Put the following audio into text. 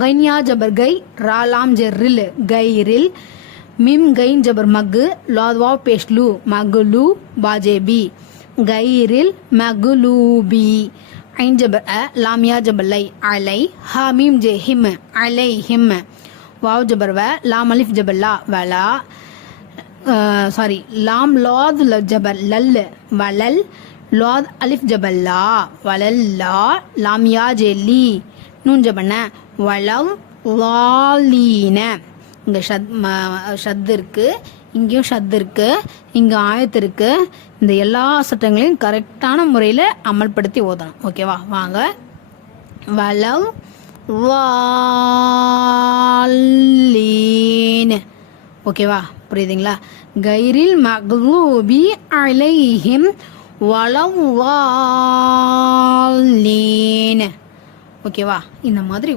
கைன்யா ஜபர் கை ராலாம் ஜெர்ரில் கைரில் மிம் கைன் ஜபர் மகு லாத்வா பேஷ்லு மகுலு பாஜேபி கைரில் மகுலூபி ஐன் ஜபர் அ லாமியா ஜபர் லை அலை ஹாமீம் ஜே ஹிம் அலை ஹிம் வாவ் ஜபர் வ லாம் அலிஃப் ஜபர் லா வலா லாம் லாத் ஜபர் லல் வலல் லாத் அலிஃப் ஜபர் லா வலல் லா லாம் யா ஜே லீ நூன் ஜபண்ண வளவ் லாலீன இங்கே ஷத் இருக்கு, இங்கேயும் ஷத் இருக்கு, இங்கே ஆயத்து இருக்கு. இந்த எல்லா சட்டங்களையும் கரெக்டான முறையில் அமல்படுத்தி ஓதணும். ஓகேவா? வாங்க. வளவ் வாலீன். ஓகேவா? புரியுதுங்களா? கைரில் மக்லூபி அலைஹிம் வளவ் வாலீன். ஓகேவா? இந்த மாதிரி